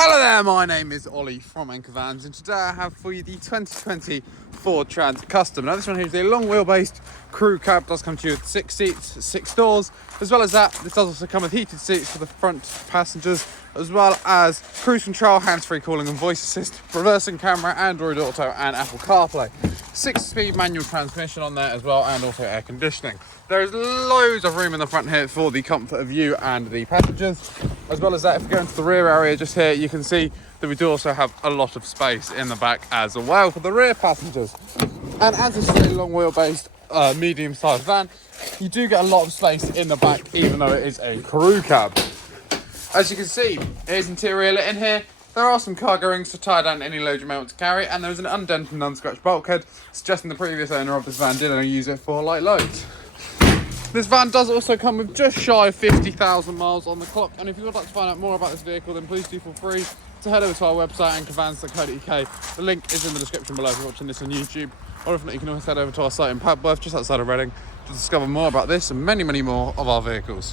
Hello there, my name is Ollie from Anchor Vans, and today I have for you the 2020 Ford Transit Custom. Now this one here is a long wheelbase crew cab, does come to you with 6 seats, 6 doors. As well as that, this does also come with heated seats for the front passengers, as well as cruise control, hands-free calling and voice assist, reversing camera, Android Auto and Apple CarPlay. 6-speed manual transmission on there as well, and also air conditioning. There is loads of room in the front here for the comfort of you and the passengers. As well as that, if we go into the rear area just here, you can see that we do also have a lot of space in the back as well for the rear passengers. And as this is a long wheelbase, medium-sized van, you do get a lot of space in the back, even though it is a crew cab. As you can see, here's interior lit in here. There are some cargo rings to tie down any load you may want to carry, and there is an undented and unscratched bulkhead, suggesting the previous owner of this van did only use it for light loads. This van does also come with just shy of 50,000 miles on the clock, and if you would like to find out more about this vehicle, then please do feel free to head over to our website, anchorvans.co.uk. The link is in the description below if you're watching this on YouTube, or if not, you can always head over to our site in Padworth, just outside of Reading, to discover more about this and many, many more of our vehicles.